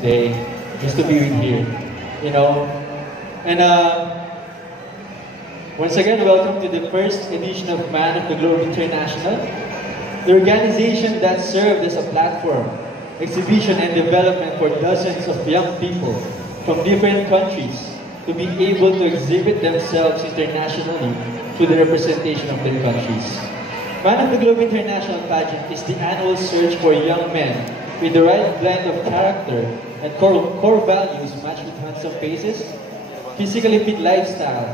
today just to be with here, you know. And once again, welcome to the first edition of Man of the Globe International, the organization that served as a platform, exhibition and development for dozens of young people from different countries to be able to exhibit themselves internationally through the representation of their countries. Man of the Globe International pageant is the annual search for young men with the right blend of character and core values matched with handsome faces, physically fit lifestyle,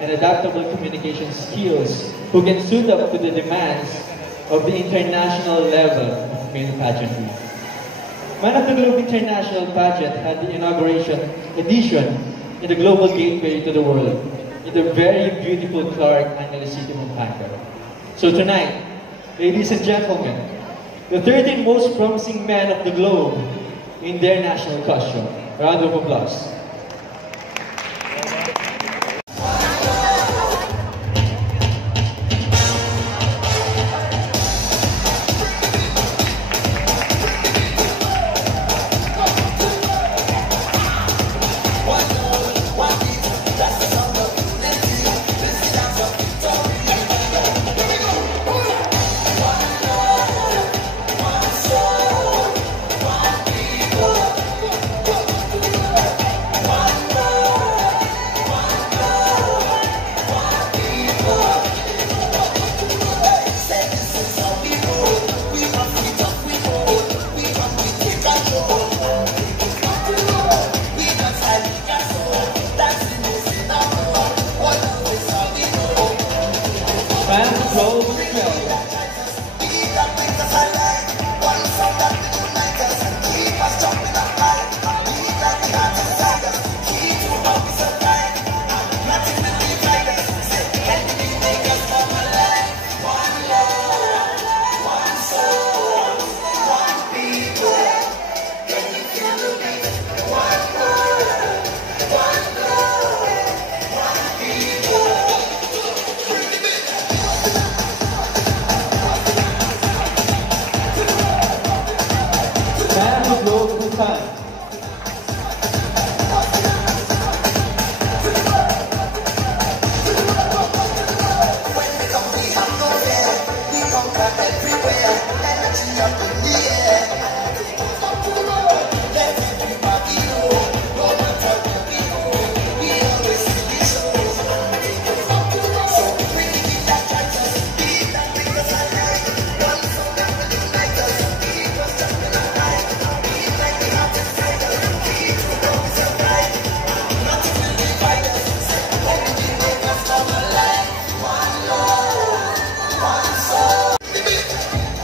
and adaptable communication skills who can suit up to the demands of the international level of male pageantry. Man of the Globe International pageant had the inauguration edition in the global gateway to the world in the very beautiful Clark Angeles City, Pampanga. So tonight, ladies and gentlemen, the 13 most promising men of the globe in their national costume. Round of applause.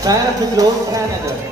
Man of the Globe, Canada.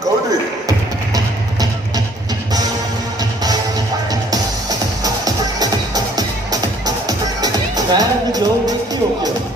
Go to it. Man of the Globe, Ethiopia.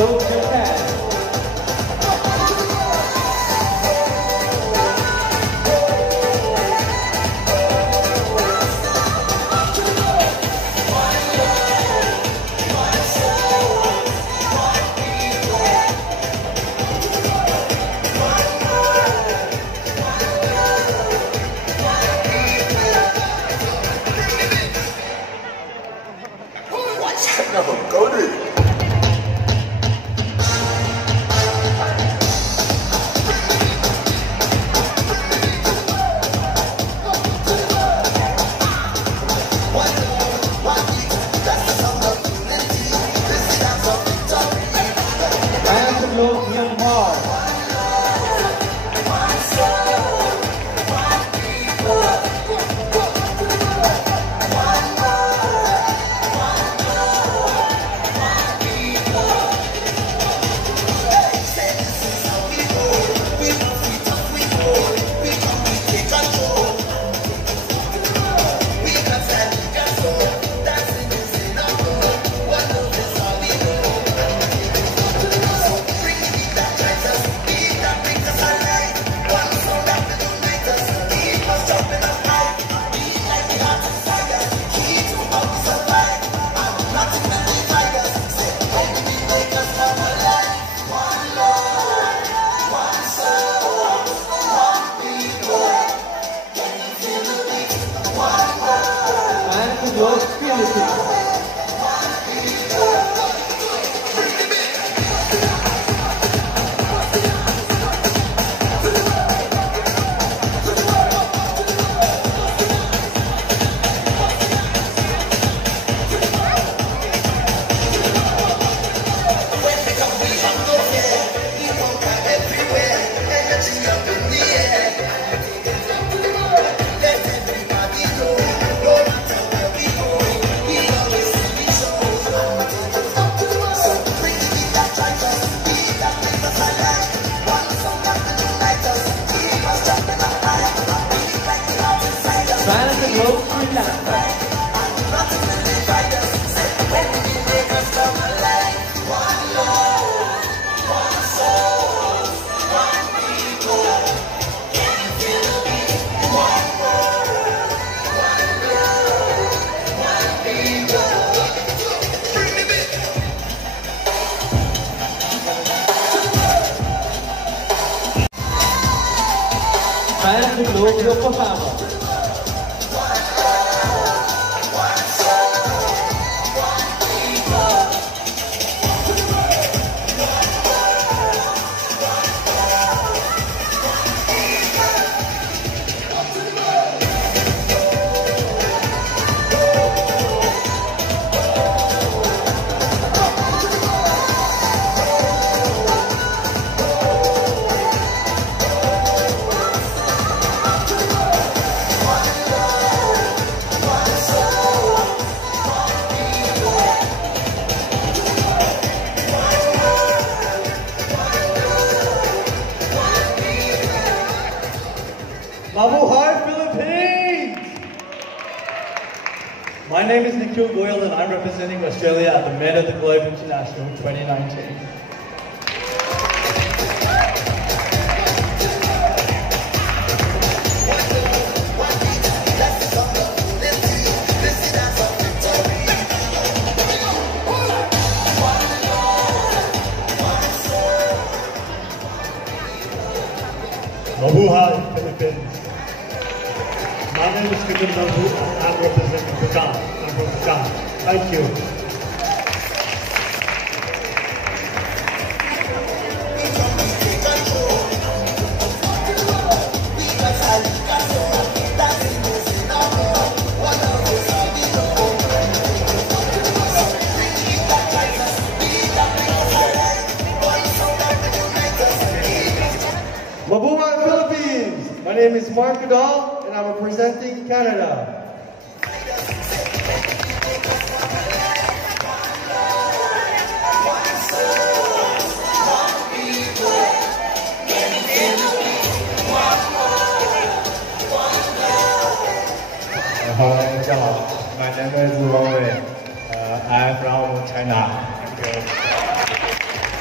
Globe, Japan. No, go to it. And the Globe, Myanmar. And the Globe, Philippines. And the Globe, Sri Lanka. And the Globe, Yokohama. Mabuhay, Philippines! My name is Nikhil Goyal and I'm representing Australia at the Men of the Globe International 2019. Mabuhay, Philippines. My name is Kitin Nabu and I'm representing Bhutan. I'm from Bhutan. Thank you. Mabuhay, Philippines! My name is Mark Goodall and I'm representing Canada. My name is Wang Wei. I'm from China. Thank you.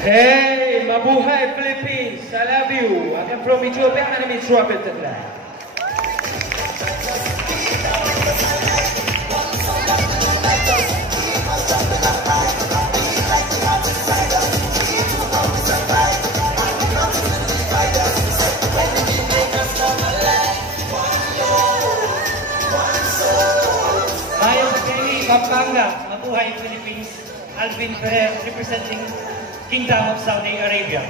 Hey, mabuhay Philippines! I love you. I'm from Ethiopia. My name is Robert Taglay. Pampanga, mabuhay Philippines. Alvin Ferrer representing Kingdom of Saudi Arabia.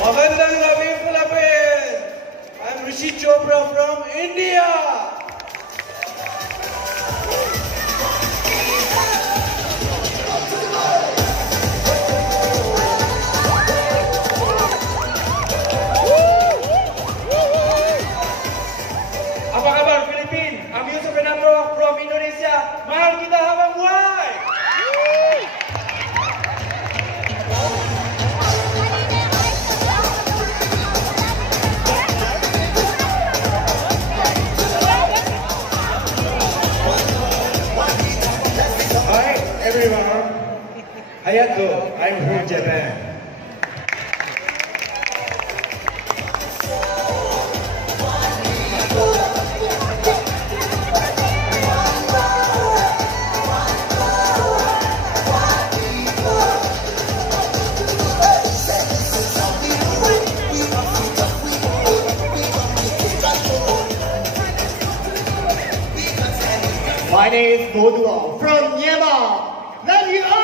Magandang gabi, Philippines! I'm Rishi Chopra from India! Apa kabar Philippines? I'm Yusuf Renandro from Indonesia. Mahal kita habang buhay! Hi everyone, Hayato, I'm from Japan. My name is Moduo from Myanmar. Love you all!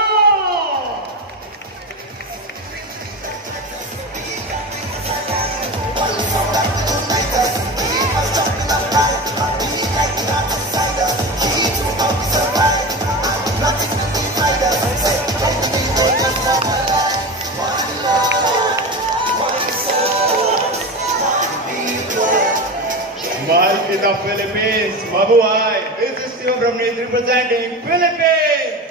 Mahal kita Philippines, mabuhay! This is Steve from Nate representing Philippines!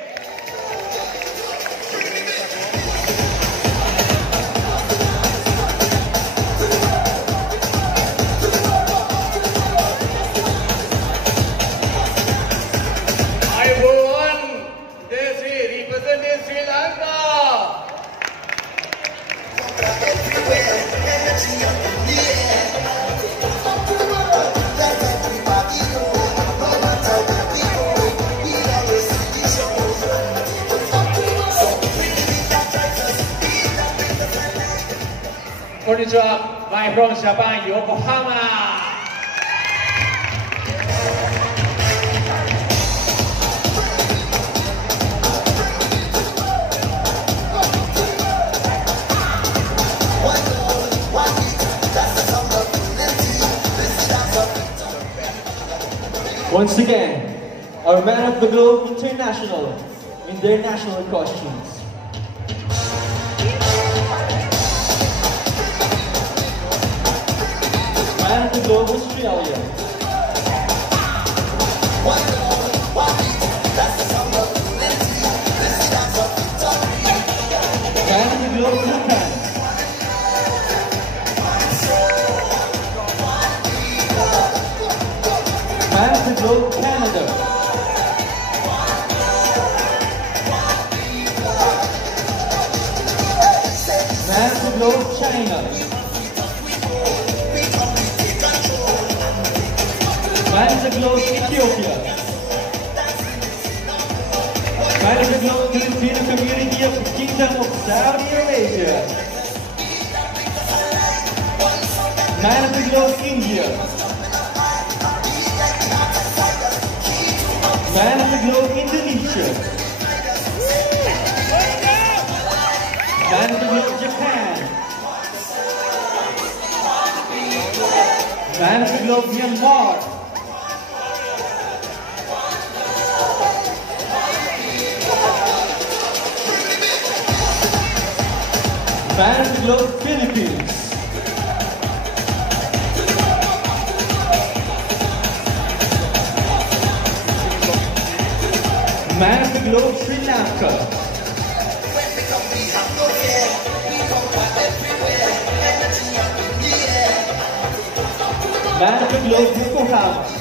Hi everyone, Desi representing Sri Lanka! Konnichiwa, my from Japan, Yokohama. Once again, our Man of the Globe International in their national costumes. Man of the Globe Australia. Man of the Globe Japan. Man of the Globe Canada. Man of the Globe China. Man of the Globe Ethiopia. Man of the Globe Filipino community of the Kingdom of Saudi Arabia. Man of the Globe India. Man of the Globe Indonesia. Man of the Globe Japan. Man of the Globe Myanmar. Man of the Globe Philippines. Globe Sri Lanka. Man of the Globe Yokohama.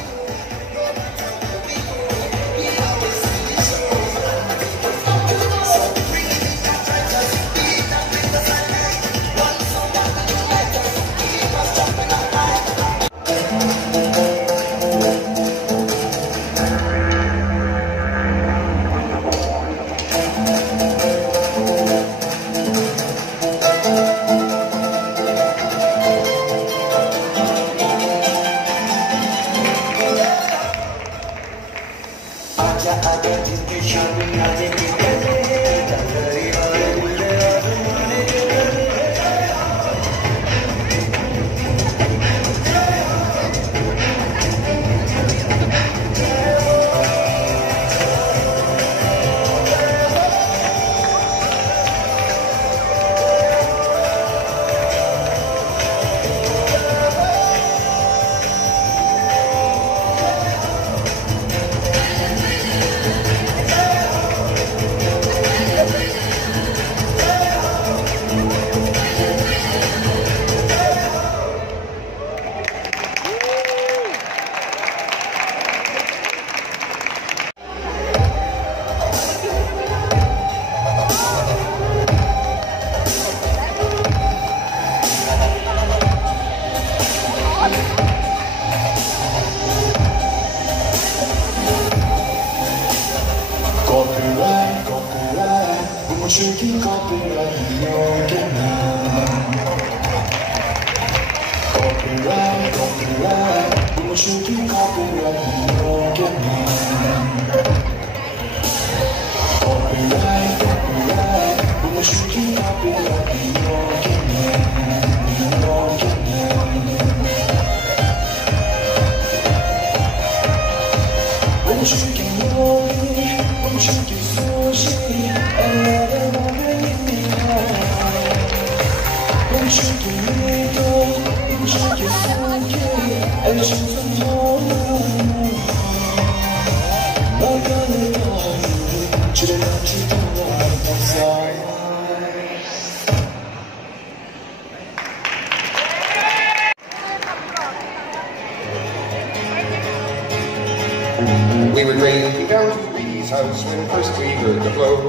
We were drinking down to Reedy's house when first we heard the blow.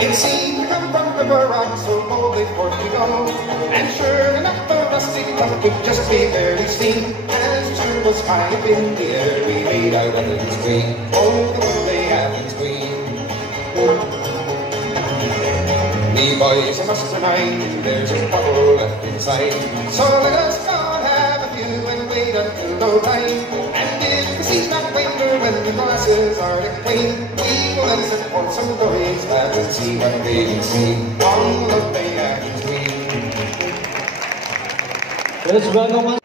It seemed to come from the barrage, so boldly forth we go. And sure enough, the rusty tongue could just be barely seen. As the sun was high up in the air, we made out Athens Queen. Oh, the lovely Athens Queen. Me boys, I must remind, there's a bottle left inside. So let us go and have a few and wait until low tide. And if the sea's not linger when the glasses are clean, we will then set forth some stories back and see what they can see on the lovely Athens Queen. Let's welcome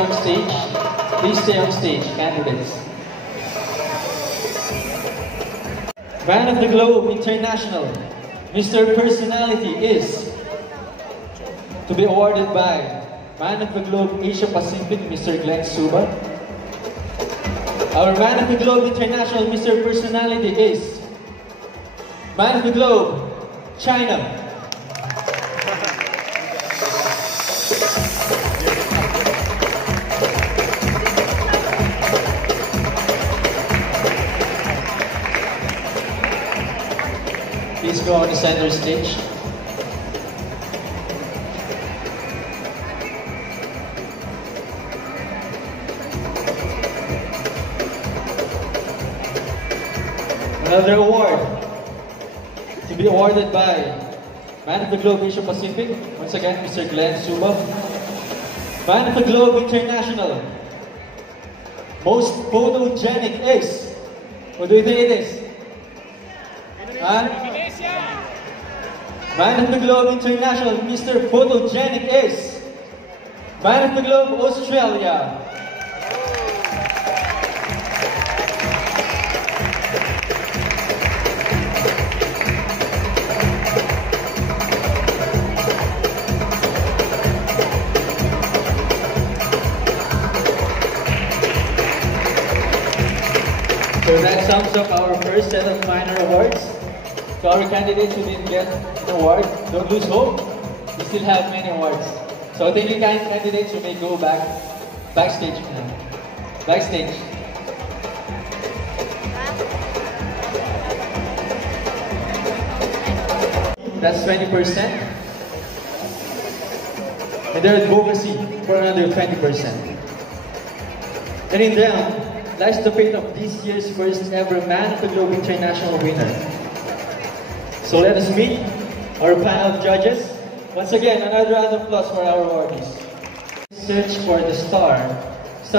on stage. Please stay on stage, candidates. Man of the Globe International, Mr. Personality is to be awarded by Man of the Globe Asia Pacific, Mr. Glenn Suba. Our Man of the Globe International, Mr. Personality is Man of the Globe, China. Please go on the center stage. Another award to be awarded by Man of the Globe Asia Pacific, once again Mr. Glenn Suba. Man of the Globe International, most photogenic is, what do you think it is? Man of the Globe International, Mr. Photogenic is Man of the Globe Australia. So that sums up our first set of minor awards. To our candidates who didn't get an award, don't lose hope. We still have many awards. So thank you guys, candidates who may go backstage now. Backstage. That's 20%. And their advocacy for another 20%. And in them lies the fate of this year's first ever Man of the Globe International winner. So let us meet our panel of judges. Once again, another round of applause for our awardees. Search for the Star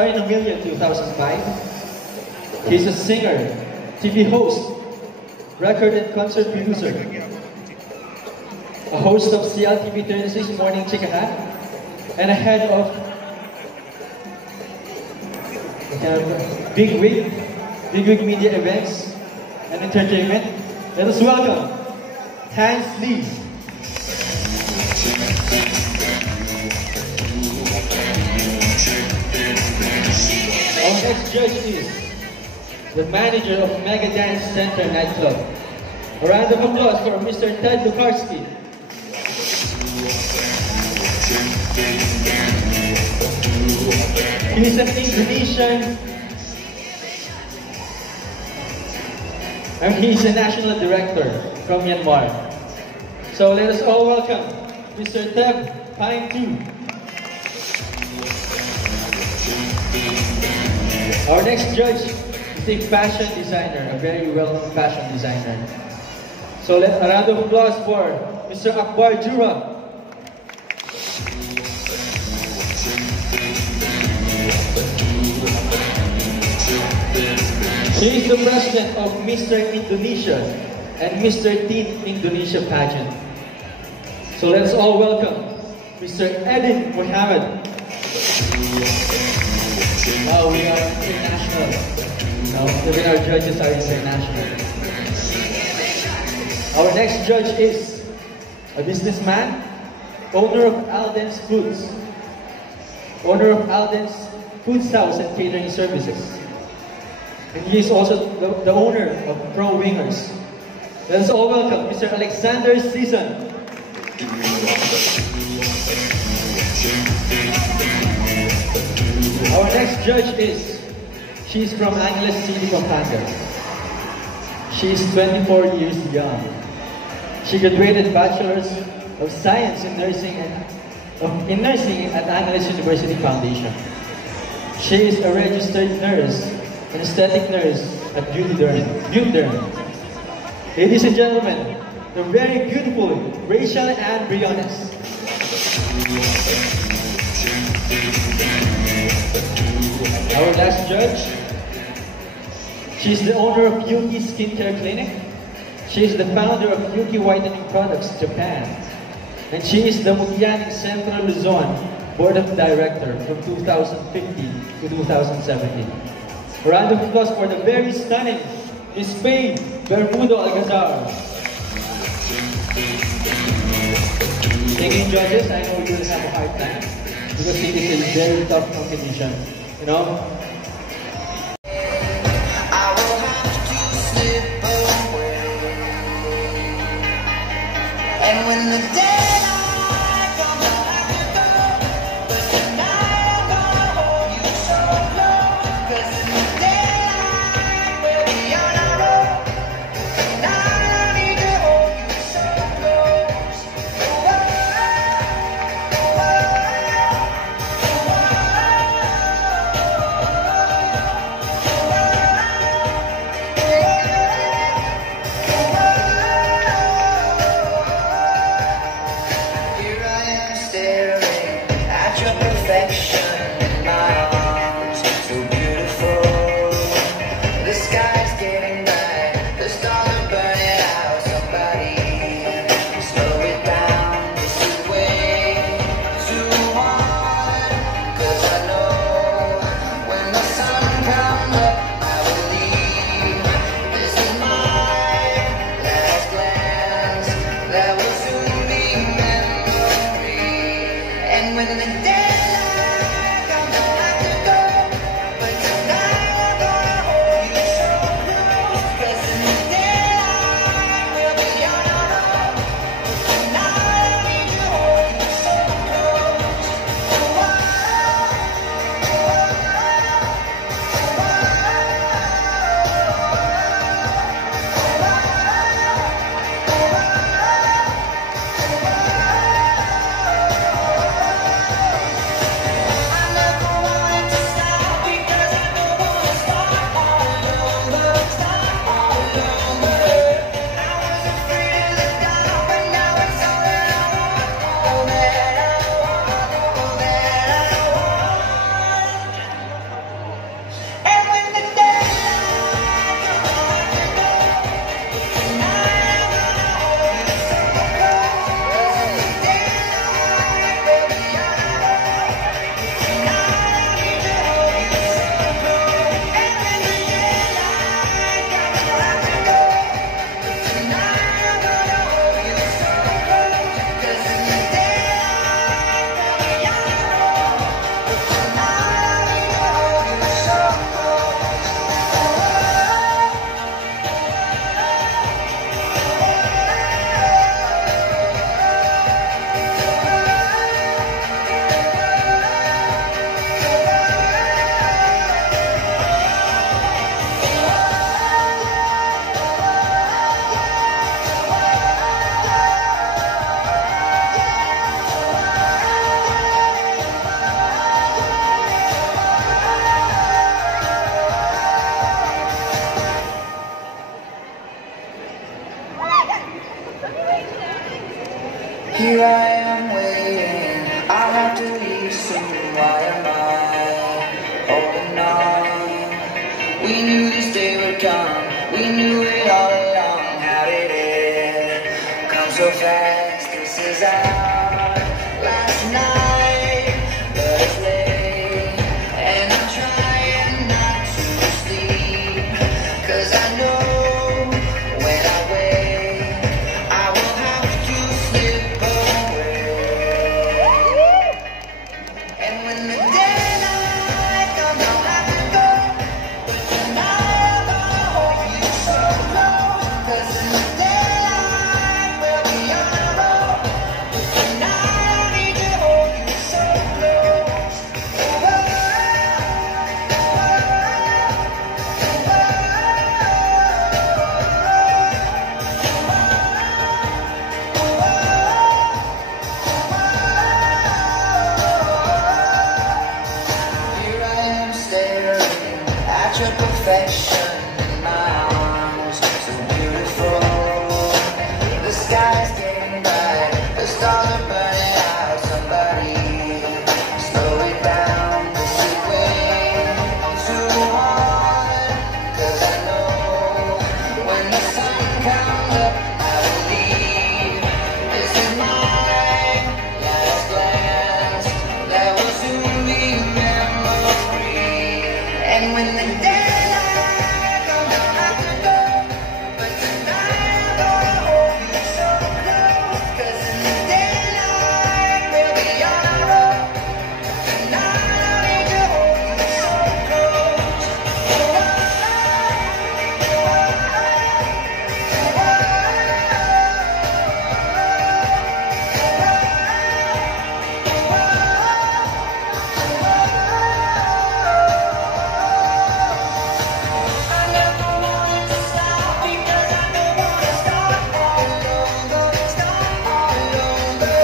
in a Million 2005. He's a singer, TV host, record and concert producer, a host of CLTV 36 Morning Chikahan, and a head of Big Wig Media Events and Entertainment. Let us welcome Hans Lee. Our next judge is the manager of Mega Dance Center nightclub. A round of applause for Mr. Ted Lukarski. He's an Indonesian and he's a national director from Myanmar. So let us all welcome Mr. Teb Pine Tu. Our next judge is a fashion designer, a very well-known fashion designer. So let a round of applause for Mr. Akbar Jura. He is the president of Mr. Indonesia and Mr. Teen Indonesia pageant. So let's all welcome Mr. Edin Muhammad. Oh, we are international. No, even our judges are international. Our next judge is a businessman, owner of Alden's Foods, owner of Alden's Foods House and Catering Services. And he is also the owner of Pro Wingers. Let us all welcome Mr. Alexander Season. Our next judge is, she's from Angeles City, Pampanga. She is 24 years young. She graduated Bachelor's of Science in Nursing at Angeles University Foundation. She is a registered nurse, an aesthetic nurse at Beauty Derm. Ladies and gentlemen, the very beautiful Rachel Ann Briones. Our last judge, she's the owner of Yuki Skincare Clinic. She is the founder of Yuki Whitening Products Japan. And she is the Mutianing Central Luzon Board of Director from 2015 to 2017. A round of applause for the very stunning Miss Spain Bermudo Alcazar. Taking judges, I know you'll have a hard time because it is a very tough competition, you know? I will have to slip away. And when the daylight comes, I'll have to go. But tonight I'm gonna hold you so close. 'Cause in the daylight we'll be on our own. Tonight I need to hold you so close. Here I am staring at your perfection in my arms, so beautiful. The sky's getting bright, the stars are burning out. Somebody slow it down, this is way too hard. 'Cause I know when the sun comes up, I will leave. This is my last glance, that will soon be memory. And when the daylight comes, I'll have to go. But tonight I'm gonna hold you so close. 'Cause in the daylight we'll be on our own. Tonight I need to hold you so close. I never wanted to stop because I don't wanna start all over. Start all over. I was afraid of the dark, but now it's all that I want. All that I want, all that I want. And when the daylight comes, I'll have to go. Tonight I'm gonna hold you so close. 'Cause in the daylight we'll be on our own. Tonight I need to hold you so close. And when the daylight comes, I'll have to go. Tonight I'm gonna hold you so close. 'Cause in the daylight we'll be on our own. Tonight I need to hold you so close. Here I am waiting, I have to leave soon. Why am I holding on? We knew this day would come, we knew it all along. How did it come so fast? This is our last night, but it's late, and I'm trying not to sleep. 'Cause I know when I wait, I will have to slip away. And when the daylight comes, I'll have to go. But tonight I'm gonna hold you so close. 'Cause in the daylight we'll be on our own. Tonight I need to hold you so close. Here I am staring at your perfection in my arms, so beautiful. The sky's getting bright, the stars are burning out. Somebody slow it down, this is way too hard. 'Cause I know when the sun comes up, I will leave. This is my last glance, that the daylight comes, I'll have to go. But tonight I'm gonna hold you so close. 'Cause in the daylight we'll be on our own. Tonight I need to hold you so close. I never wanted to stop because I don't wanna start all over, start all over.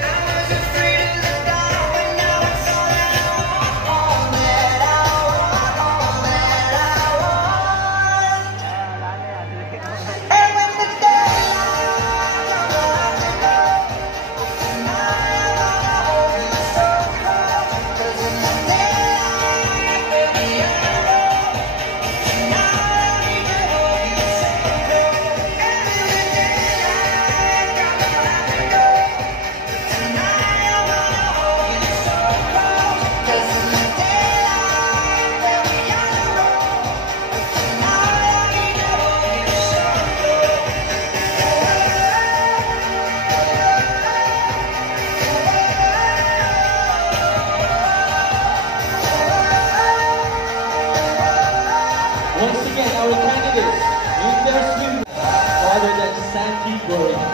I was afraid of the dark, but now it's all that I want, all that I want, all that I want. And when the daylight comes, I'll have to go. Tonight I'm gonna hold you so close. 'Cause in the daylight we'll be on our own. Tonight I need to hold you so close. And when the daylight comes, I'll have to go. Tonight I'm gonna hold you so close. 'Cause in the daylight we'll be on our own. Tonight I need to hold you so close. Once again, our candidates in their swim other than Sandy Goring.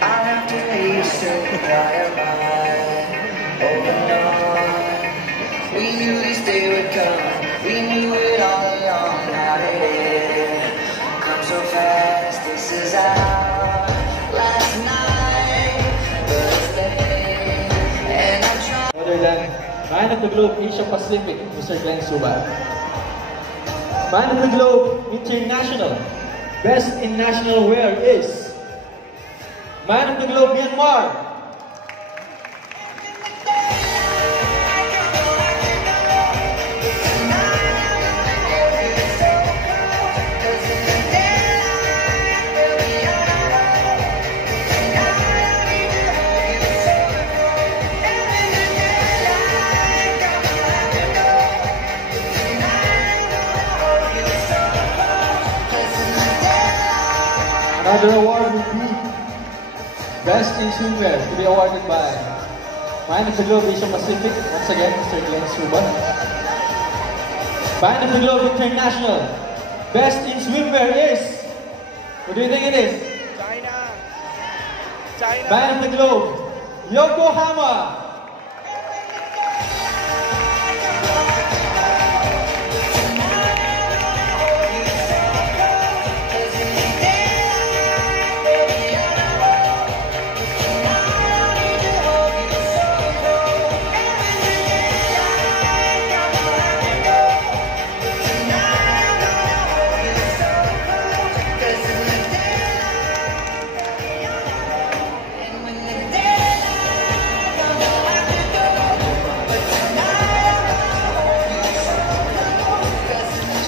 I'll have to leave soon, try your mind. Over and on. We knew this day would come. We knew it all along. How did it come so fast? This is our last night. Birthday. And I'm trying. Other than Man of the Globe Asia Pacific, Mr. Glenn Suba. Man of the Globe International, Best in National Wear is Man of the Globe Myanmar. Another award would be Best in Swimwear to be awarded by Man of the Globe Asia Pacific, once again, Mr. Glenn Suba. Man of the Globe International, Best in Swimwear is, what do you think it is? China. Man of the Globe, Yokohama.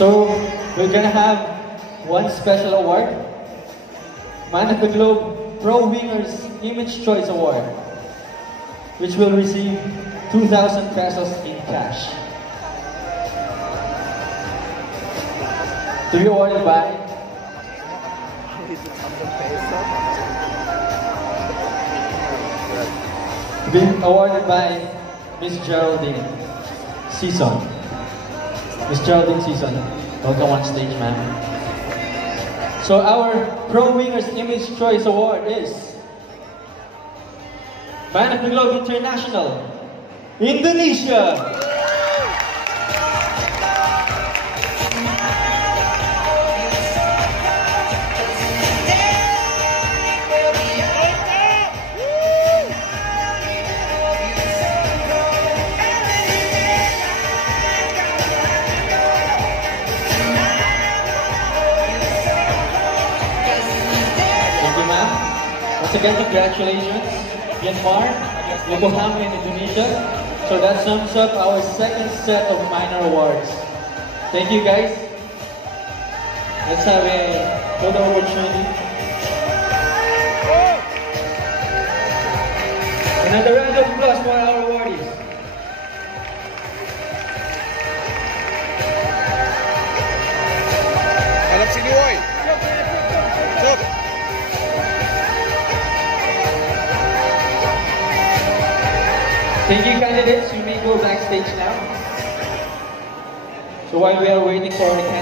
So we're gonna have one special award, Man of the Globe Pro Wingers Image Choice Award, which will receive 2,000 pesos in cash. To be awarded by Miss Geraldine Season. Miss Geraldine Season, welcome on stage, ma'am. So our Pro Wingers Image Choice Award is Man of the Globe International, Indonesia. Once again, congratulations, Myanmar, Yokohama in Indonesia. So that sums up our second set of minor awards. Thank you guys. Let's have a photo opportunity. Another round of applause for our awardees. Hanap si Liwoy. Shoot. Thank you, candidates. You may go backstage now. So while we are waiting for our candidates.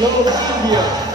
Local studio.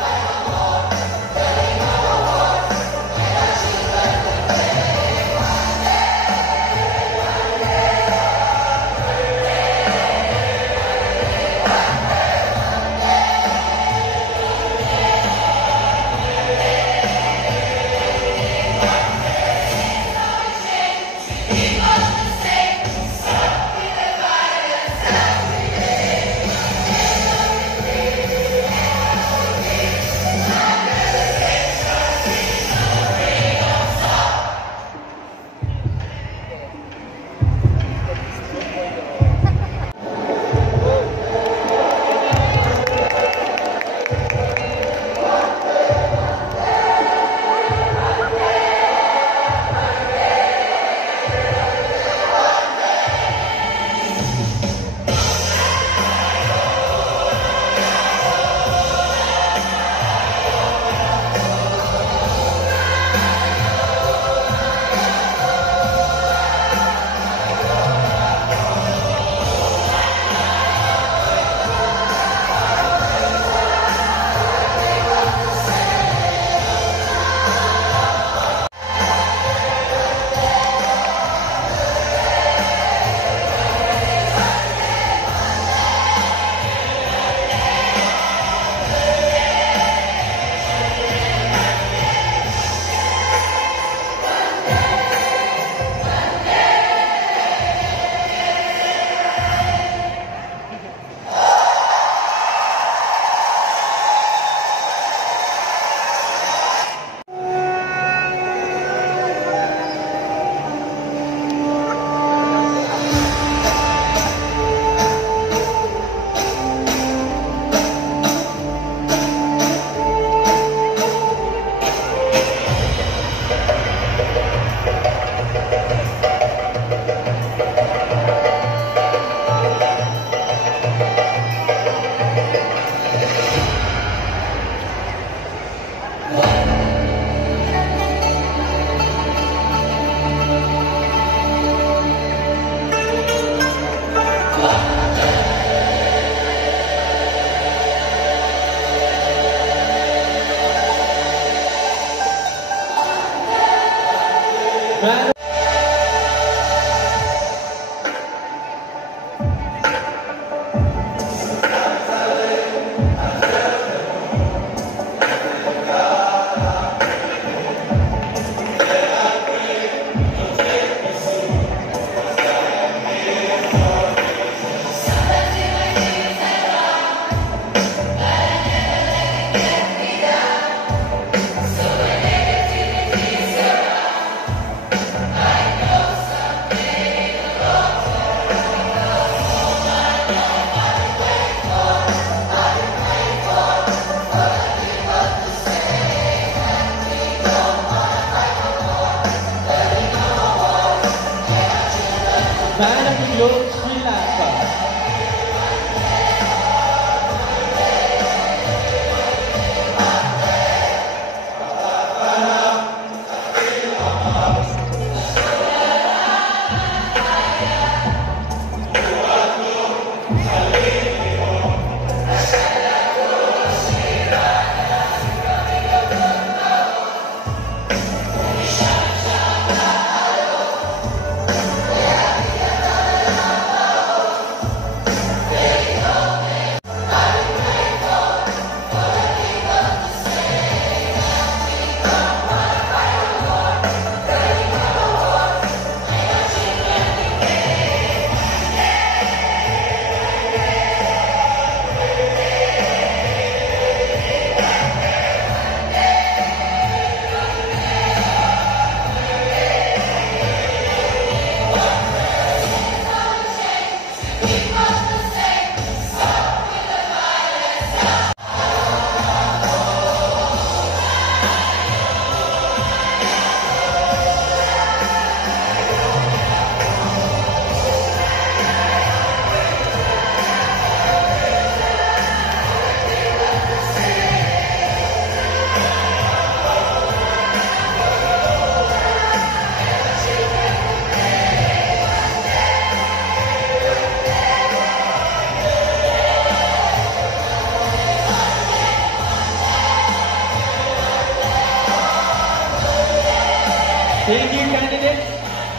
Thank you, candidates.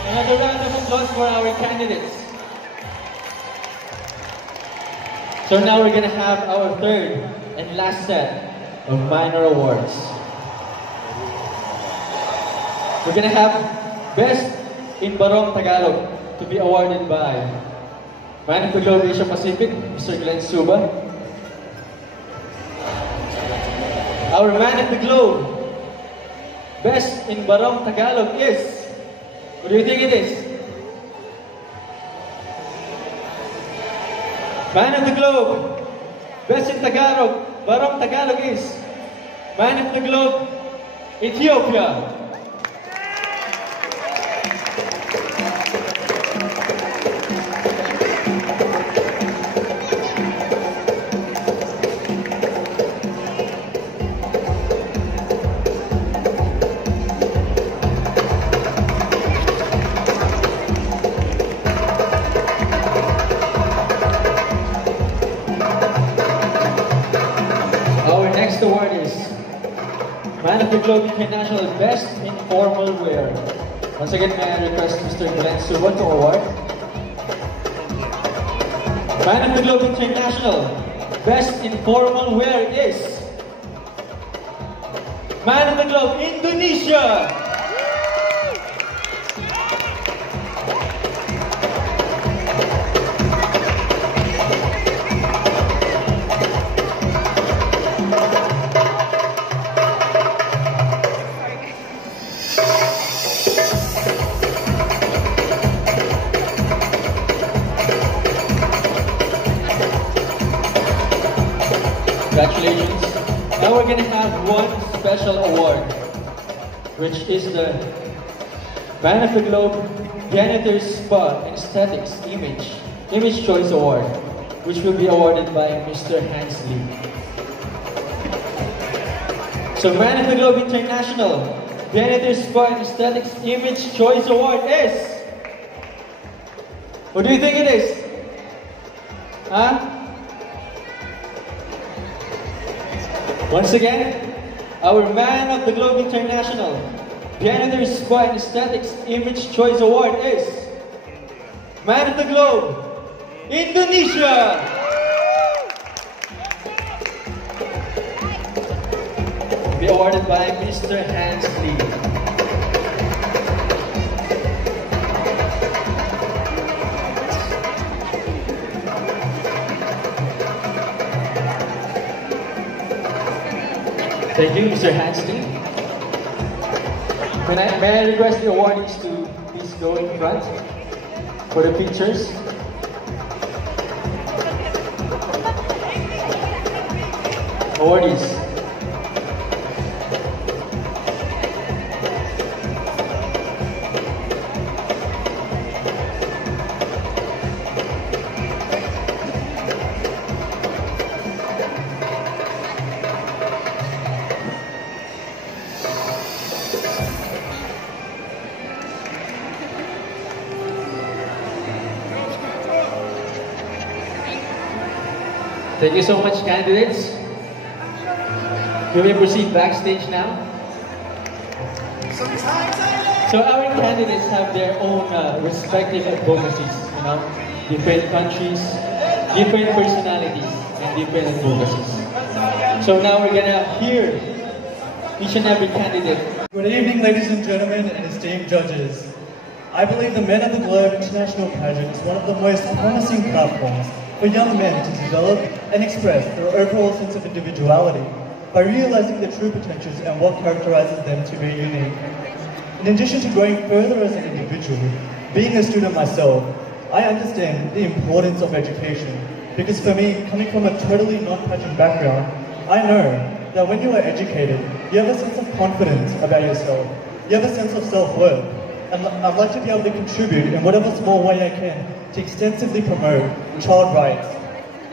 Another round of applause for our candidates. So now we're gonna have our third and last set of minor awards. We're gonna have Best in Barong Tagalog to be awarded by Man of the Globe Asia Pacific, Mr. Glenn Suba. Our Man of the Globe Best in Barong Tagalog is, what do you think it is? Man of the Globe Best in Tagalog, Barong Tagalog is Man of the Globe, Ethiopia. Next award is Man of the Globe International Best in Formal Wear. Once again, may I request Mr. Glenn Suba to award. Man of the Globe International Best in Formal Wear is Man of the Globe Indonesia. Congratulations. Now we're going to have one special award, which is the Man of the Globe Janitor Spa and Aesthetics Image Choice Award, which will be awarded by Mr. Hansley. So Man of the Globe International Janitor Spa and Aesthetics Image Choice Award is, what do you think it is? Huh? Once again, our Man of the Globe International Janitor Spa and Aesthetics Image Choice Award is Man of the Globe, Indonesia! Be awarded by Mr. Hansley. Thank you, Mr. Hansley. May I request the awardees to please go in front for the pictures. Awardees. Thank you so much, candidates. You may proceed backstage now. So our candidates have their own respective advocacies, different countries, different personalities, and different advocacies. So now we're gonna hear each and every candidate. Good evening, ladies and gentlemen, and esteemed judges. I believe the Men of the Globe International Pageant is one of the most promising platforms for young men to develop and express their overall sense of individuality by realizing their true potentials and what characterizes them to be unique. In addition to growing further as an individual, being a student myself, I understand the importance of education, because for me, coming from a totally non-pageant background, I know that when you are educated, you have a sense of confidence about yourself, you have a sense of self-worth, and I'd like to be able to contribute in whatever small way I can to extensively promote child rights.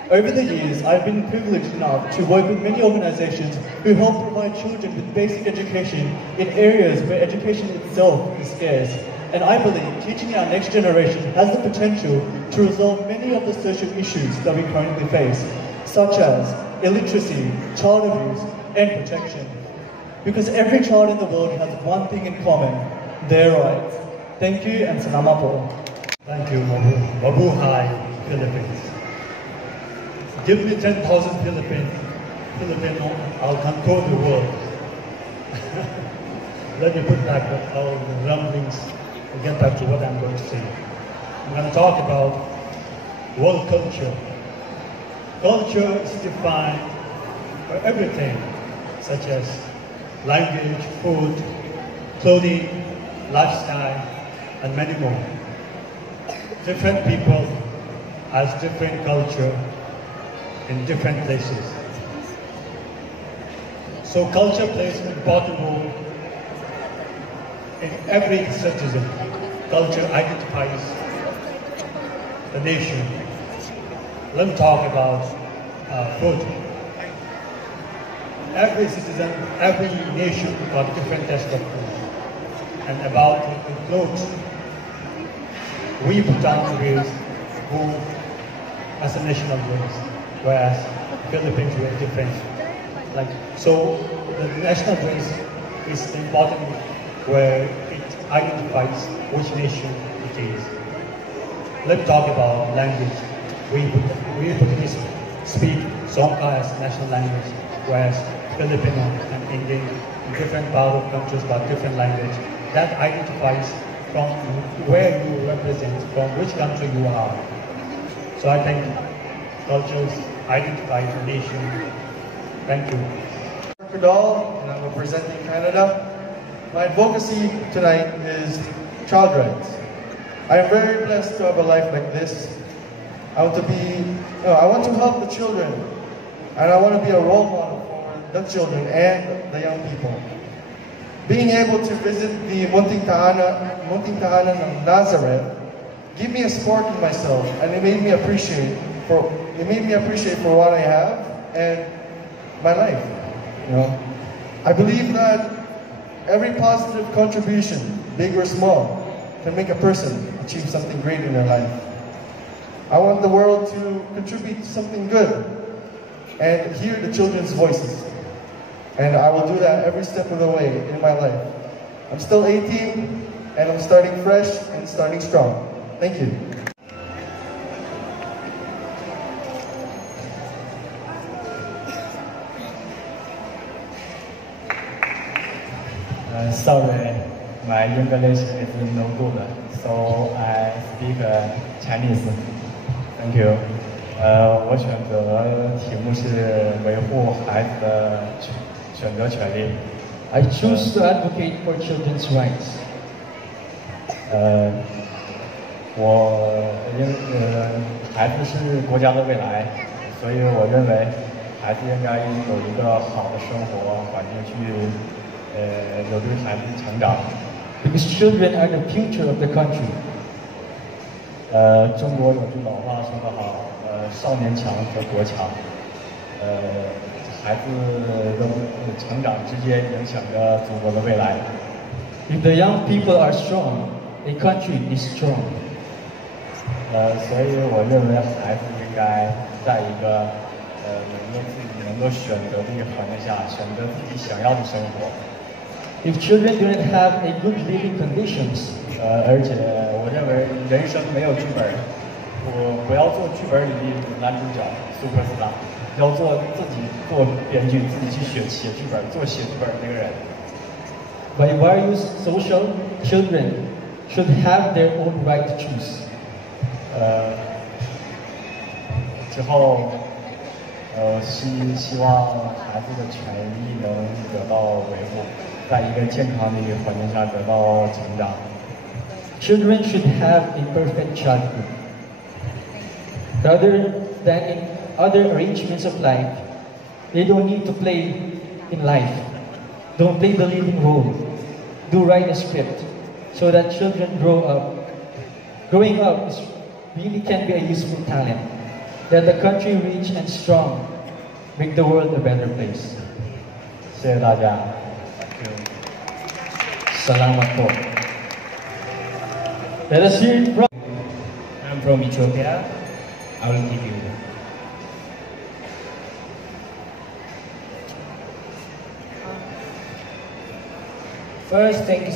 Over the years, I've been privileged enough to work with many organizations who help provide children with basic education in areas where education itself is scarce. And I believe teaching our next generation has the potential to resolve many of the social issues that we currently face, such as illiteracy, child abuse, and protection. Because every child in the world has one thing in common: They're right. Thank you and salamat po. Thank you, Mabuhay, Philippines. Give me 10,000 Filipino, I'll conquer the world. Let me put back all the rumblings and get back to what I'm going to say. I'm going to talk about world culture. Culture is defined by everything, such as language, food, clothing, lifestyle, and many more. Different people has different culture in different places. So culture plays an important role in every citizen. Culture identifies the nation. Let me talk about food. Every citizen, every nation got different taste of food. And about the clothes, we Bhutan wears wool as a national dress, whereas Philippines wear different. So the national dress is important where it identifies which nation it is. Let's talk about language. We Bhutanese speak Songkha as national language, whereas Filipino and Indian in different part of countries got different language. That identifies from where you represent, from which country you are. So I think cultures identify the nation. Thank you. Kadal, and I'm representing Canada. My advocacy tonight is child rights. I am very blessed to have a life like this. I want to help the children, and I want to be a role model for the children and the young people. Being able to visit the Munting Tahanan of Nazareth gave me a spark in myself, and it made me appreciate for what I have and my life. I believe that every positive contribution, big or small, can make a person achieve something great in their life. I want the world to contribute to something good and hear the children's voices. And I will do that every step of the way in my life. I'm still 18, and I'm starting fresh and starting strong. Thank you. Sorry, my English is no good, so I speak Chinese. Thank you. 我选择题目是维护孩子的选择权利。I choose to advocate for children's rights. 孩子是国家的未来，所以我认为孩子应该有一个好的生活环境去有助孩子成长。Because children are the future of the country. 中国有句老话说得好，少年强则国强。孩子的成长直接影响着祖国的未来。If the young people are strong, a country is strong. 所以我认为孩子应该在一个能够选择的一个环境下，选择自己想要的生活。If children do not have a good living conditions, 而且我认为人生没有剧本，我不要做剧本里的男主角 superstar， 要做自己做编剧，自己去写剧本，做写剧本那个人。By various social, children should have their own right to choose. 之后，希望孩子的权益能得到维护，在一个健康的一个环境下得到成长。Children should have a perfect childhood. Rather than in other arrangements of life, they don't need to play in life. Don't play the leading role. Do write a script so that children growing up really can be a useful talent. That the country rich and strong, make the world a better place. 谢谢大家。Salamat po. Let us hear it from. I'm from Ethiopia. I will give you. First, thank you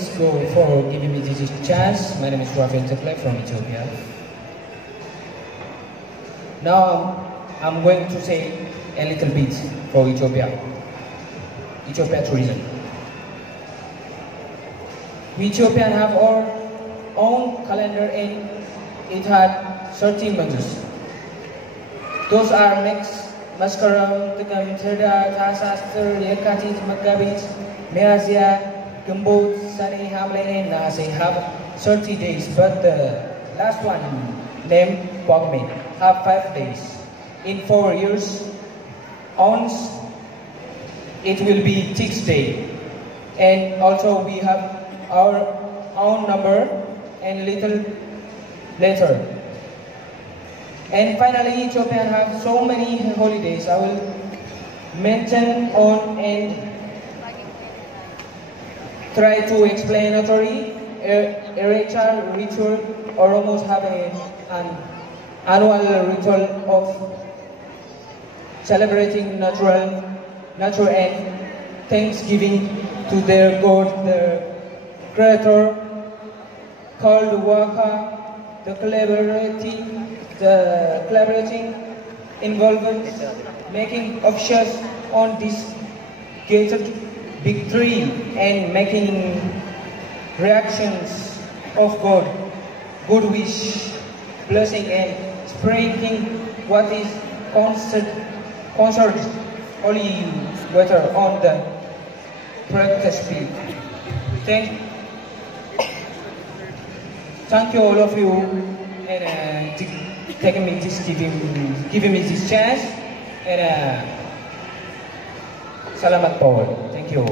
for giving me this chance. My name is Rafael Tekle from Ethiopia. Now, I'm going to say a little bit for Ethiopia tourism. We Ethiopians have our own calendar and it had 13 months. Those are next Mascaram, Tikam, Tirda, Tasas, Yekatit, Magabit, Meazia, Gumbo, Sani, Hamlin, and Nasi have 30 days, but the last one, named Bogme, have 5 days. In 4 years, once it will be 6 days. And also we have our own number and little later. And finally, Ethiopians have so many holidays. I will mention on and try to explain authority, a ritual, or almost have an annual ritual of celebrating natural and thanksgiving to their God, their Creator, called Waka, the collaborating involvement, making officials on this gated victory and making reactions of God, good wish, blessing and spreading what is concerned holy water on the practice field. Thank you all of you and giving me this chance and salamat po. Thank you.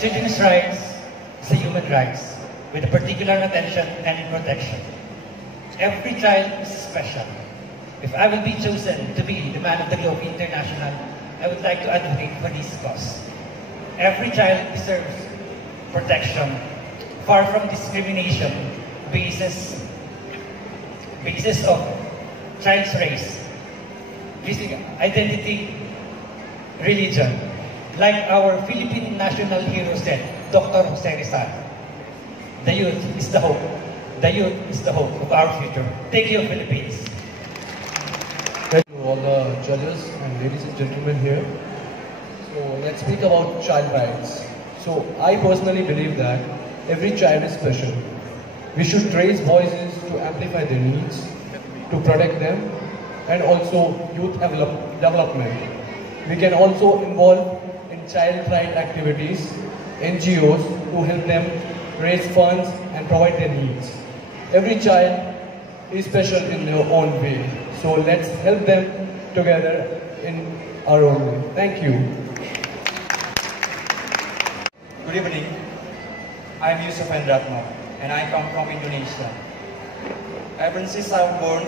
Children's rights is a human rights with a particular attention and protection. Every child is special. If I will be chosen to be the Man of the Globe International, I would like to advocate for this cause. Every child deserves protection, far from discrimination, basis of child's race, identity, religion. Like our Philippine national hero said, Dr. Jose Rizal, the youth is the hope. The youth is the hope of our future. Thank you, Philippines. Thank you all the judges and ladies and gentlemen here. So let's speak about child rights. So I personally believe that every child is special. We should raise voices to amplify their needs, to protect them, and also youth development. We can also involve in child right activities, NGOs, to help them raise funds and provide their needs. Every child is special in their own way. So let's help them together in our own way. Thank you. Good evening. I'm Yusuf Endratno and I come from Indonesia. Ever since I was born,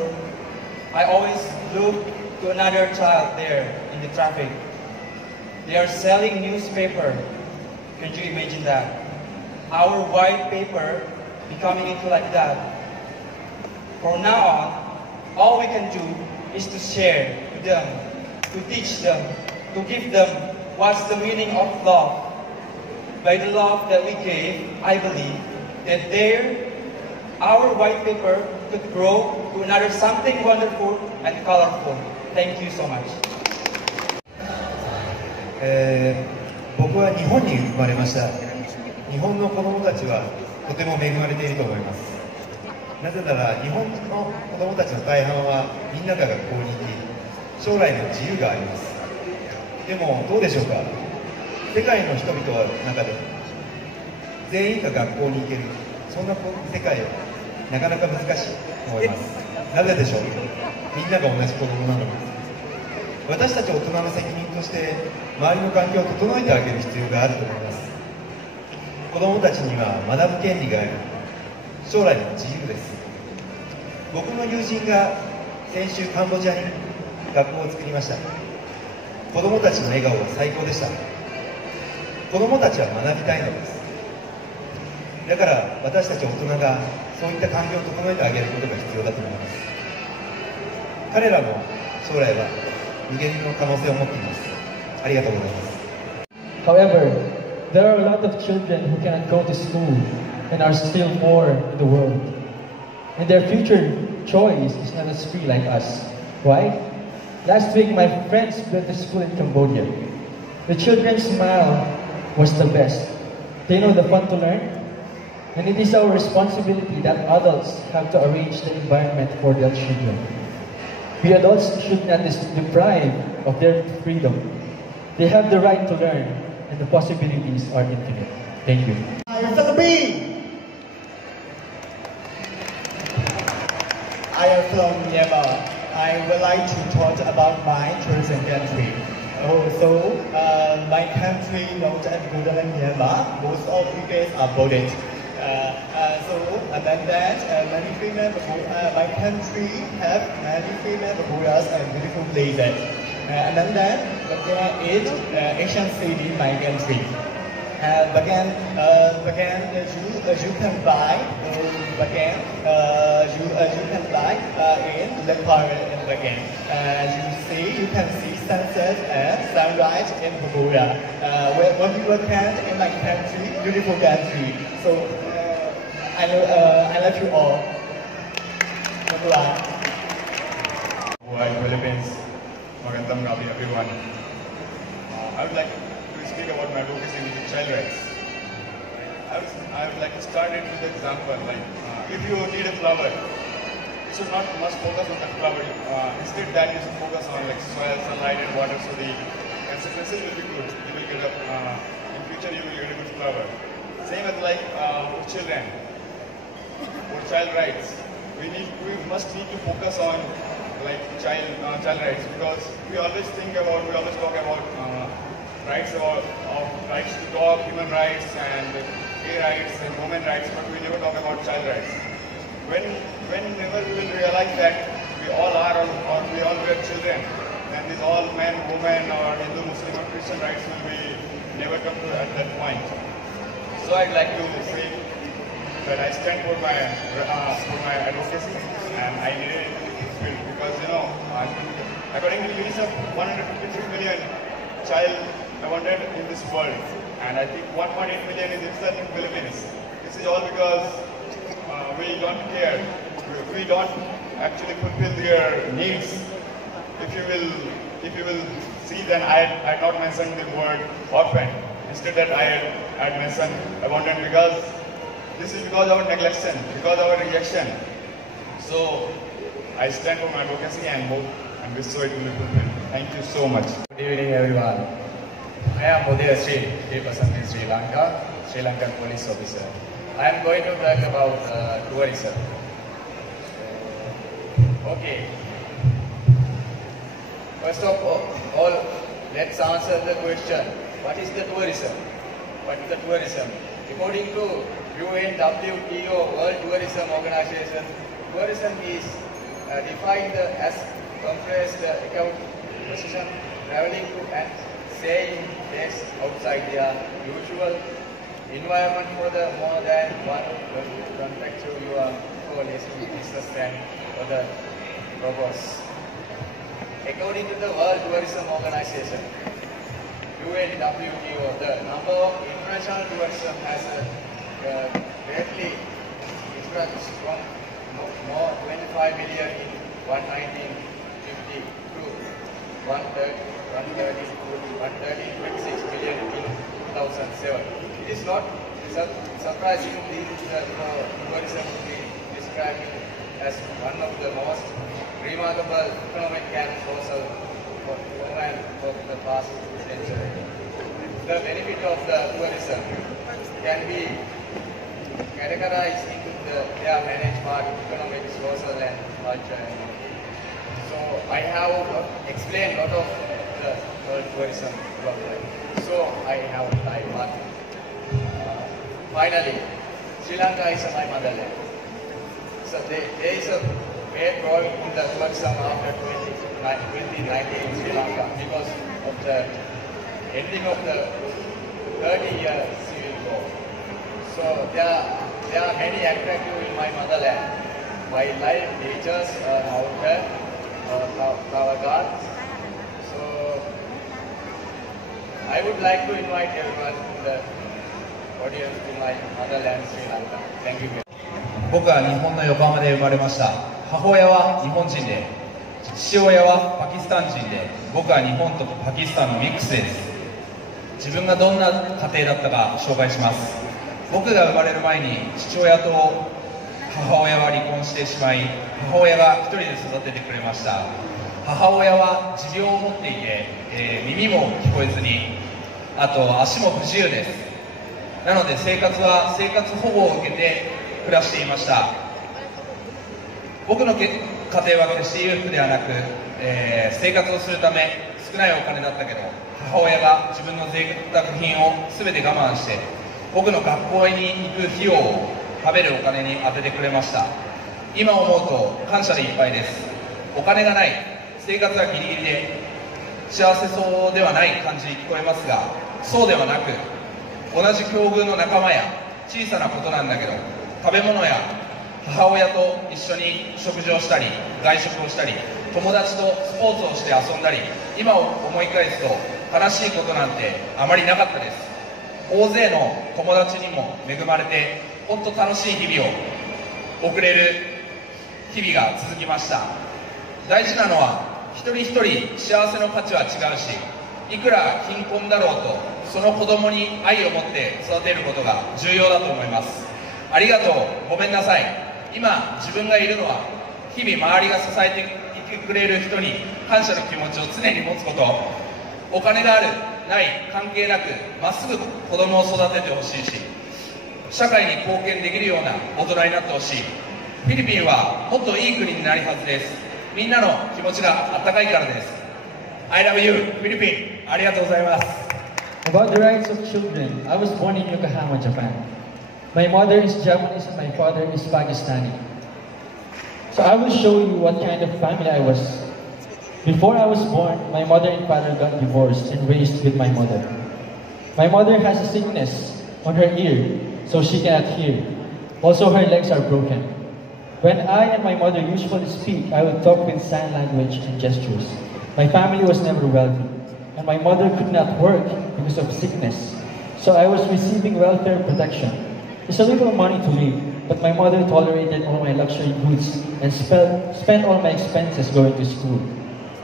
I always look to another child there in the traffic. They are selling newspaper. Can you imagine that? Our white paper becoming into like that. From now on, all we can do is to share to them, to teach them, to give them what's the meaning of love. By the love that we gave, I believe that our white paper could grow to another something wonderful and colorful. Thank you so much. 僕は日本に生まれました。日本の子供たちはとても恵まれていると思います。なぜなら日本の子供たちの大半はみんなが学校に行き、将来の自由があります。でもどうでしょうか。世界の人々の中で全員が学校に行ける、そんな世界はなかなか難しいと思います。なぜでしょう。みんなが同じ子供なのに。私たち大人の責任として周りの環境を整えてあげる必要があると思います。子供たちには学ぶ権利があり、将来の自由です。僕の友人が先週カンボジアに学校を作りました。子供たちの笑顔は最高でした。子供たちは学びたいのです。だから私たち大人がそういった環境を整えてあげることが必要だと思います。彼らの将来は無限の可能性を持っています。ありがとうございます。However, there are a lot of children who cannot go to school and are still poor in the world. And their future choice is not as free like us. Why? Last week, my friends built a school in Cambodia. The children's smile was the best. They know the fun to learn, and it is our responsibility that adults have to arrange the environment for their children. We adults should not deprive of their freedom. They have the right to learn, and the possibilities are infinite. Thank you. Philippines! I am from Myanmar. I would like to talk about my chosen country. Also, my country known as Golden Myanmar. Most of you guys are voted. Than that, many female my country have many female warriors and beautiful places. And then that, there is Asian city, my country. You can buy, you can buy in the park in Bagan. You can see sunset and sunrise in Pagoda. When you look at in my country, beautiful country. So I love you all. Goodbye. Philippines, magandang gabi everyone. I would like to speak about my advocacy with child rights. I would like to start it with an example. Like, if you need a flower, you should not must focus on the flower. Instead, that you should focus on like soil, sunlight, and water. So the consequences will be good. You will get in future you will get a good flower. Same as like for children, for child rights. We must need to focus on like child rights, because we always talk about rights of rights to talk, human rights and gay rights and women rights, but we never talk about child rights. Whenever we will realize that we all are or we all were children, then these all men, women or Hindu, Muslim or Christian rights will be never come to at that point. So I'd like to say that I stand for my advocacy, and I need it because according to UNICEF, 153 million child abandoned in this world, and I think 1.8 million is itself in Philippines. This is all because we don't care. We don't actually fulfill their needs. If you will see, then I not mention the word orphan. Instead, that I mentioned abandoned, because this is because of our neglection, because of our rejection. So I stand for my advocacy and hope and wish so it will be fulfilled. Thank you so much. Good evening, everyone. I am Mudaya Sri, person in Sri Lanka, Sri Lankan police officer. I am going to talk about tourism. Okay. First of all, let's answer the question: what is the tourism? What is the tourism? According to UNWTO, World Tourism Organization, tourism is defined as compressed account position traveling to and staying days outside their usual environment for the more than one contact to your business and other purpose. According to the World Tourism Organization, UNWTO, the number of international tourism has greatly increased from more 25 million in 1950 to 130.6 million in 2007. It is not surprising that tourism would be described as one of the most remarkable economic and social movements of the past century. The benefit of the tourism can be categorized into their managed part, economic, social, and culture. So I have explained a lot of the world tourism problem. So I have time. Finally, Sri Lanka is my motherland. So there is a great role in the tourism after 2019 in Sri Lanka because of the ending of the 30-year civil war. So there are many attractive in my motherland. Wildlife, natures, mountain, flower gardens. So I would like to invite everyone to the audience to my motherland, Sri Lanka. Thank you. 僕は日本の横浜で生まれました。母親は日本人で、父親はパキスタン人で、僕は日本とパキスタンのミックスです。自分がどんな家庭だったか紹介します。僕が生まれる前に父親と母親は離婚してしまい、母親が一人で育ててくれました。母親は持病を持っていて、耳も聞こえずに、あと足も不自由です。なので生活保護を受けて暮らしていました。僕の家庭は決して裕福ではなく、生活をするため少ないお金だったけど、母親が自分の贅沢品を全て我慢して僕の学校に行く費用を食べるお金に充ててくれました。今思うと感謝でいっぱいです。お金がない、生活はギリギリで幸せそうではない感じに聞こえますが、そうではなく、同じ境遇の仲間や小さなことなんだけど、食べ物や母親と一緒に食事をしたり外食をしたり、友達とスポーツをして遊んだり、今思い返すと悲しいことなんてあまりなかったです。大勢の友達にも恵まれて、本当楽しい日々を送れる日々が続きました。大事なのは一人一人幸せの価値は違うし、いくら貧困だろうとその子供に愛を持って育てることが重要だと思います。ありがとう、ごめんなさい。今自分がいるのは日々周りが支えていてくれる人に感謝の気持ちを常に持つこと。お金があるない関係なく、まっすぐ子供を育ててほしいし、社会に貢献できるような大人になってほしい。フィリピンはもっといい国になるはずです。みんなの気持ちがあったかいからです。 I love you, フィリピン。ありがとうございます。 About the rights of children, I was born in Yokohama, Japan. My mother is Japanese and my father is Pakistani. So I will show you what kind of family I was. Before I was born, my mother and father got divorced and raised with my mother. My mother has a sickness on her ear, so she cannot hear. Also, her legs are broken. When I and my mother usually speak, I would talk with sign language and gestures. My family was never wealthy, and my mother could not work because of sickness. So I was receiving welfare protection. It's a little money to live, but my mother tolerated all my luxury goods and spent all my expenses going to school.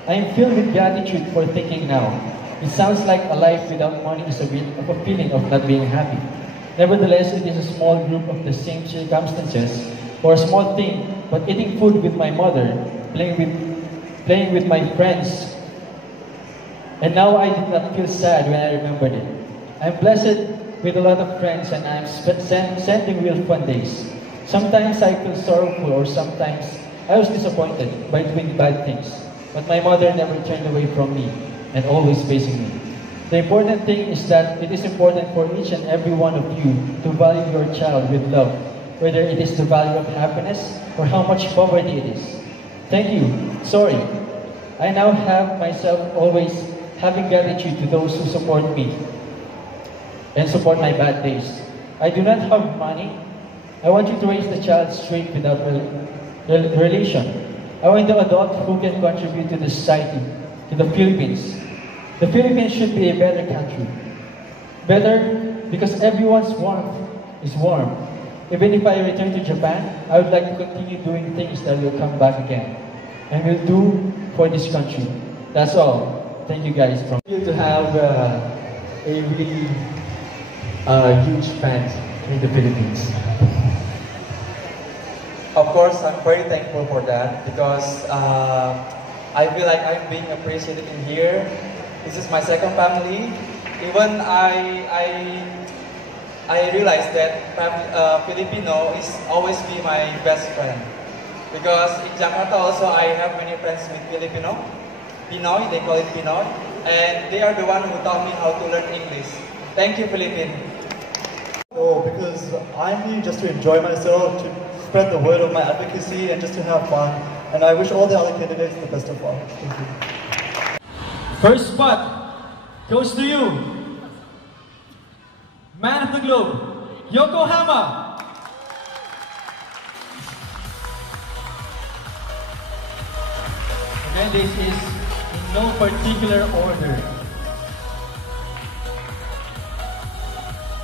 I am filled with gratitude for thinking now. It sounds like a life without money is a bit of a feeling of not being happy. Nevertheless, it is a small group of the same circumstances, or a small thing, but eating food with my mother, playing with my friends. And now I did not feel sad when I remembered it. I'm blessed with a lot of friends and I'm sending real fun days. Sometimes I feel sorrowful or sometimes I was disappointed by doing bad things. But my mother never turned away from me and always facing me. The important thing is that it is important for each and every one of you to value your child with love, whether it is the value of happiness or how much poverty it is. Thank you. Sorry. I now have myself always having gratitude to those who support me and support my bad days. I do not have money. I want you to raise the child straight without relation. I want the adult who can contribute to the society, to the Philippines. The Philippines should be a better country. Better because everyone's warmth is warm. Even if I return to Japan, I would like to continue doing things that will come back again and will do for this country. That's all. Thank you guys. From you to have a really huge fans in the Philippines. Of course, I'm very thankful for that because I feel like I'm being appreciated in here. This is my second family. Even I realized that Filipino is always be my best friend because in Jakarta also I have many friends with Filipino, Pinoy, they call it Pinoy, and they are the one who taught me how to learn English. Thank you, Philippines. Oh, because I'm here just to enjoy myself, to spread the word of my advocacy and just to have fun. And I wish all the other candidates the best of luck. Thank you. First spot goes to you. Man of the Globe, Yokohama. Again, this is in no particular order.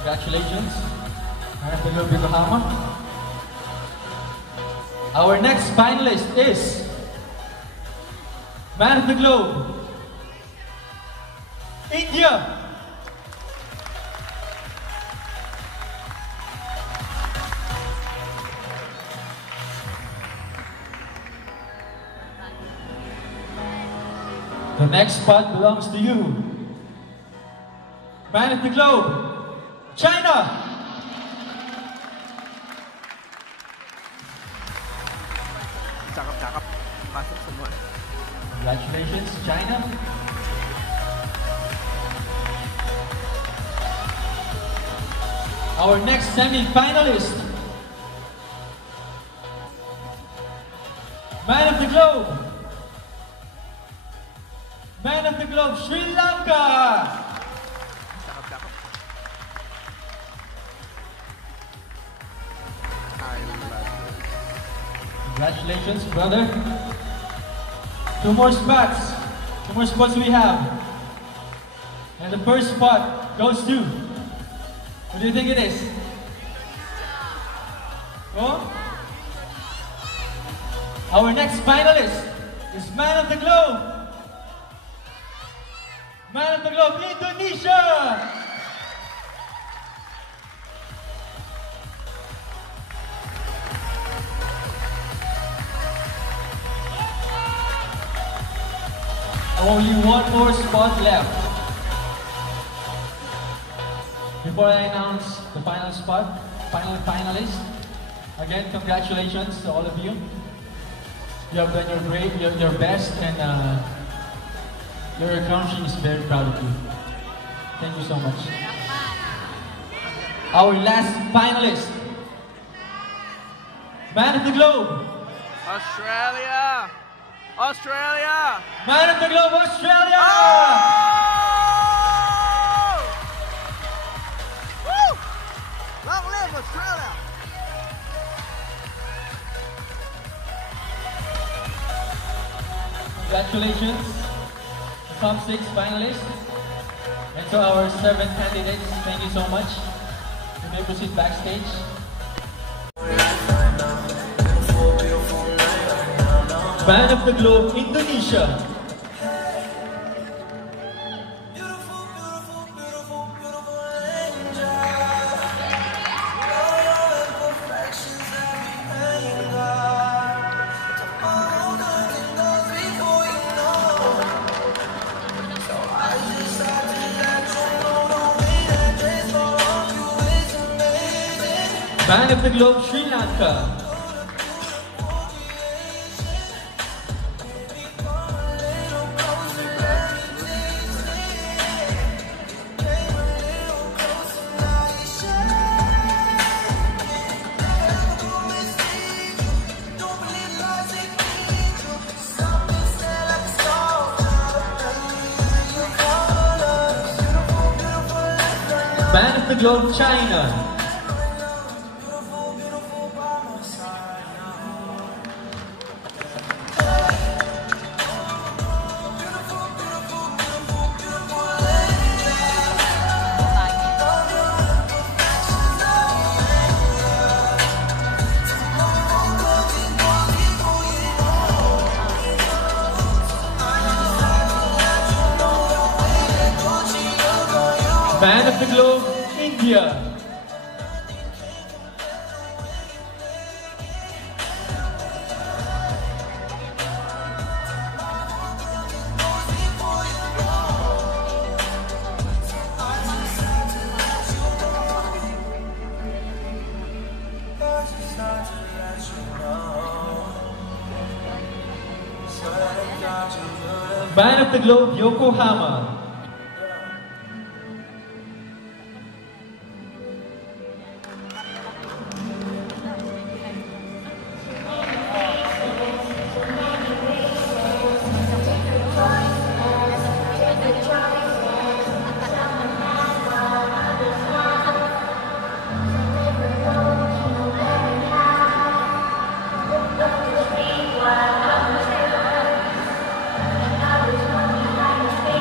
Congratulations. Man of the Globe, Yokohama. Our next finalist is Man of the Globe, India. The next spot belongs to you. Man of the Globe, China. Cakep-cakep. Masuk semua. Congratulations, China. Our next semi-finalist, Man of the Globe, Man of the Globe, Sri Lanka. Cakep-cakep. Congratulations, brother. Two more spots. Two more spots we have. And the first spot goes to, who do you think it is? Oh? Our next finalist is Man of the Globe. Man of the Globe, Indonesia. Only one more spot left. Before I announce the final spot, final finalist, again, congratulations to all of you. You have done your best, and your country is very proud of you. Thank you so much. Our last finalist, Man of the Globe, Australia! Australia! Man of the Globe, Australia! Oh! Woo! Long live Australia! Congratulations, the top 6 finalists, and to our 7 candidates, thank you so much. You may proceed backstage. Man of the Globe, Indonesia. Man of the Globe, Sri Lanka. Man of the Globe, China. Man of the Globe, India. Man of the Globe, Yokohama.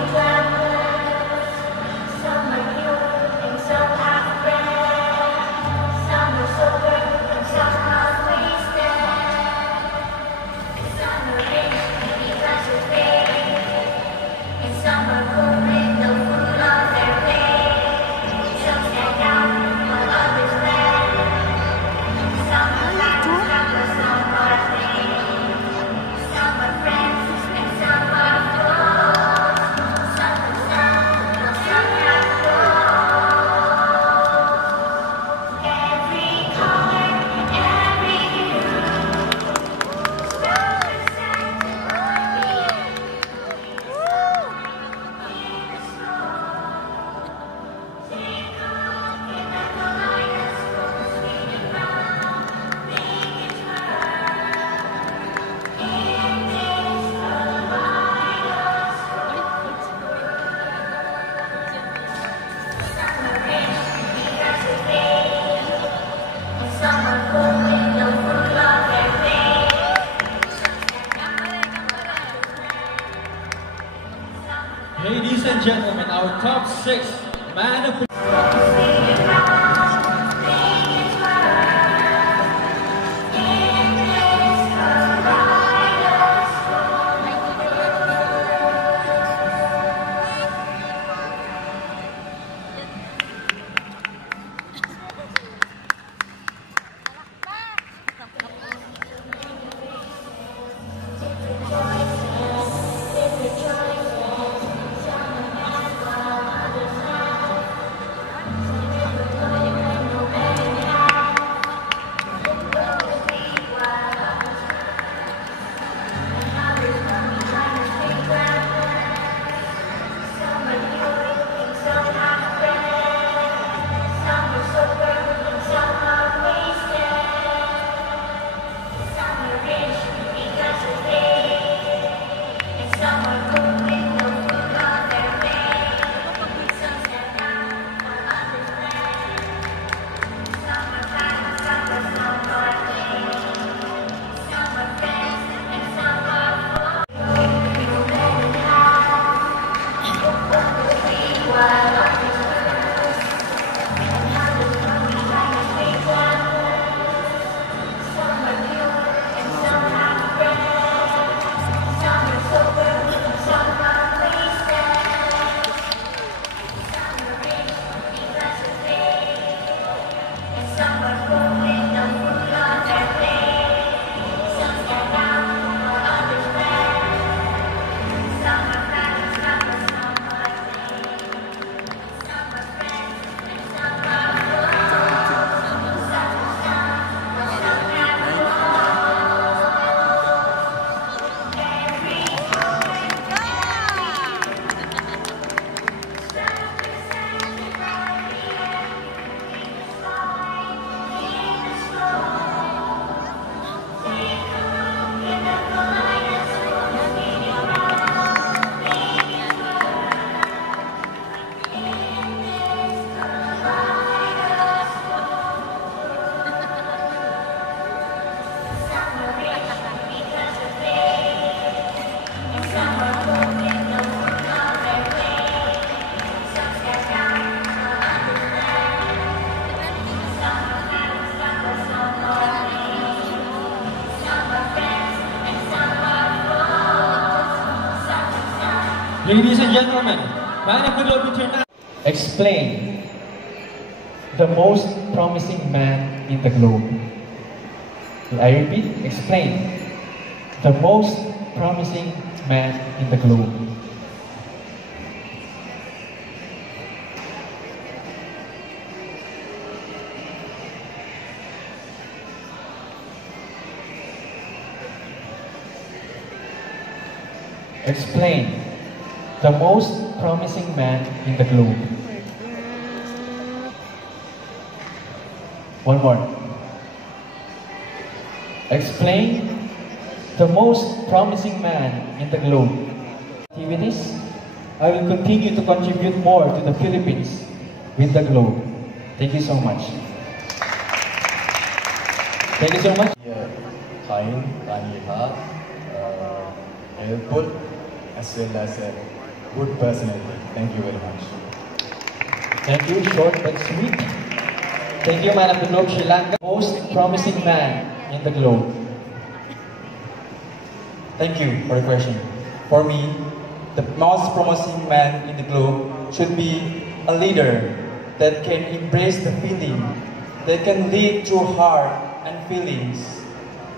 Wow. 6th Man of the Ladies and gentlemen, Man of the Globe International. Explain the most promising man in the globe. I repeat, explain the most promising man in the globe. Explain the most promising man in the globe. One more. Explain the most promising man in the globe. Activities, I will continue to contribute more to the Philippines with the globe. Thank you so much. Thank you so much. Kind, Kanita, helpful, as well as a good personality. Thank you very much. Thank you, short but sweet. Thank you, Man of the Globe, Sri Lanka. Most promising man in the globe. Thank you for the question. For me, the most promising man in the globe should be a leader that can embrace the feeling, that can lead through heart and feelings.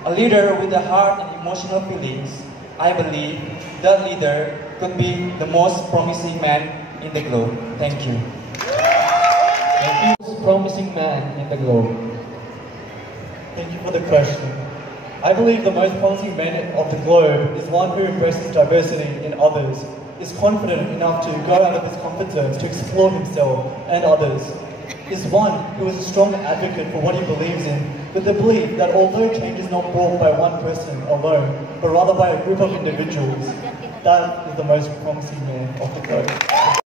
A leader with the heart and emotional feelings, I believe that leader could be the most promising man in the globe. Thank you. Thank you, most promising man in the globe. Thank you for the question. I believe the most promising man of the globe is one who embraces diversity in others, is confident enough to go out of his comfort zones to explore himself and others, is one who is a strong advocate for what he believes in, with the belief that although change is not brought by one person alone, but rather by a group of individuals, that is the most promising man of the globe.